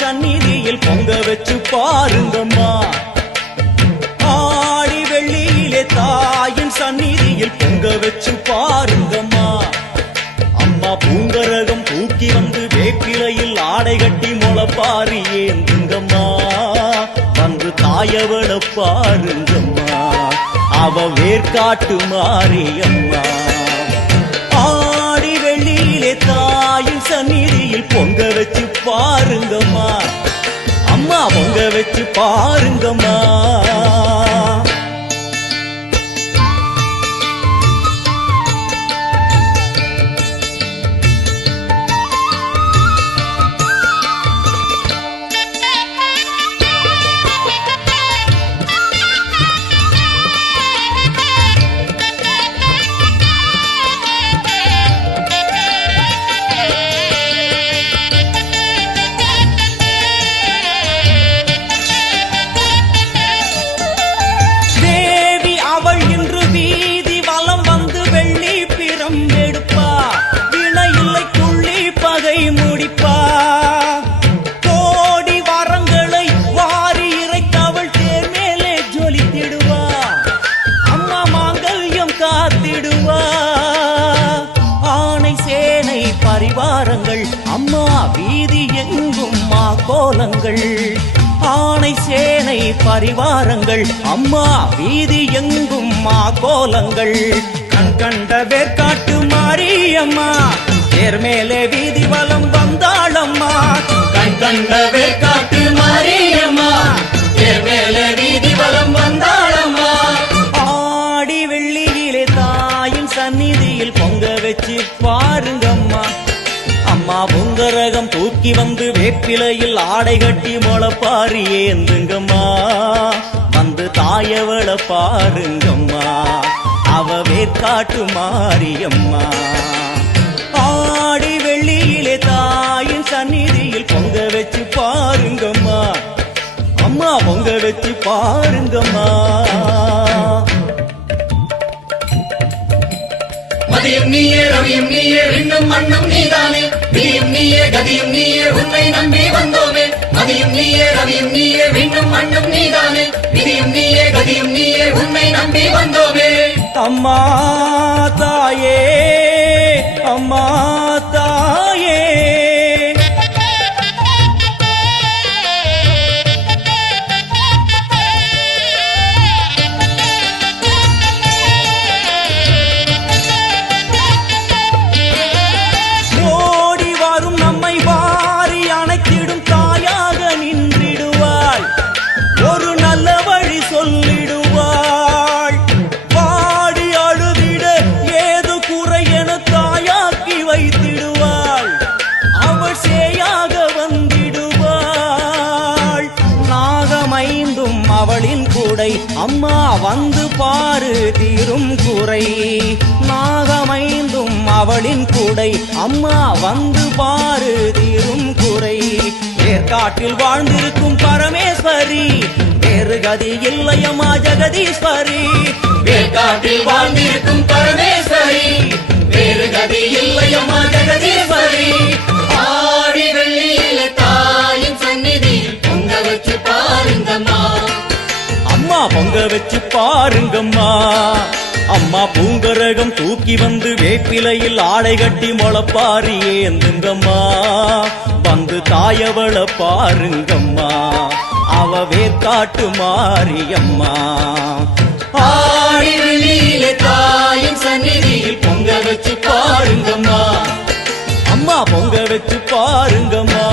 சந்நிதியில் பொங்க வச்சு பாருங்கம்மா. ஆடி வெள்ளியிலே தாயின் சந்நிதியில் பொங்க வச்சு பாருங்கம்மா. அம்மா பூங்கரகம் தூக்கி வந்து வேப்பிலையில் ஆடை கட்டி முளப்பாரி ஏந்துங்கம்மா. வந்து தாயவள பாருங்கம்மா, அவ வேர்காட்டு மாரியம்மா. ஆடி வெள்ளியிலே தாயின் சந்நிதியில் பொங்க வச்சு பாருங்கம்மா. அம்மா பொங்க வச்சு பாருங்கம்மா. பரிவாரங்கள் அம்மா வீதி எங்கும் மா கோலங்கள். ஆணை சேனை பரிவாரங்கள் அம்மா வீதி எங்கும் மா கோலங்கள். கண் கண்ட வேர்காட்டு மாரியம்மா தேர் மேலே வீதி வலம் வந்தாளம்மா. கண் கண்ட வேர்காட்டு மாரியம்மா தேர் மேலே வீதி வலம் வந்தாளம்மா. ஆடி வெள்ளியிலே தாயின் சந்நிதியில் பொங்க வச்சு பாருங்கம்மா. அம்மா பொங்கரகம் தூக்கி வந்து வேப்பிலையில் ஆடை கட்டி முளப்பாரி ஏந்துங்கம்மா. வந்து தாயவள பாருங்கம்மா, அவ வேர்காட்டு மாரியம்மா. ஆடி வெள்ளியிலே தாயின் சந்நிதியில் பொங்க வச்சு பாருங்கம்மா. அம்மா பொங்க வச்சு பாருங்கம்மா. மதியும் நீயே ரவியும் நீயே விண்ணும் மண்ணும் நீதானே. விதியும் நீயே கதியும் நீயே உன்னை நம்பி வந்தோமே. மதியும் நீயே ரவியும் நீயே விண்ணும் மண்ணும் நீதானே. விதியும் நீயே கதியும் நீயே உன்னை நம்பி வந்தோமே. அம்மா தாயே அம்மா தாயே அவளின் கூடை அம்மா வந்து பாரு தீரும் குறை. நாகமைந்தும் அவளின் கூடை அம்மா வந்து பாரு தீரும் குறை. வேர்காட்டில் வாழ்ந்திருக்கும் பரமேஸ்வரி வேறு கதி இல்லையம்மா ஜெகதீஸ்வரி. வேர்காட்டில் வாழ்ந்திருக்கும் பரமேஸ்வரி வேறு கதி இல்லையம்மா ஜெகதீஸ்வரி. ஆடி வெள்ளியில தாயின் சந்நிதியில் பொங்க வச்சு பாருங்கம்மா. அம்மா பொங்க வச்சு பாருங்கம்மா. அம்மா பூங்கரகம் தூக்கி வந்து வேப்பிலையில் ஆடை கட்டி முளப்பாரி ஏந்துங்கம்மா. வந்து தாயவள பாருங்கம்மா, அவ வேர்காட்டு மாரியம்மா. ஆடி வெள்ளியில தாயின் சந்நிதியில் பொங்க வச்சு பாருங்கம்மா. அம்மா பொங்க வச்சு பாருங்கம்மா.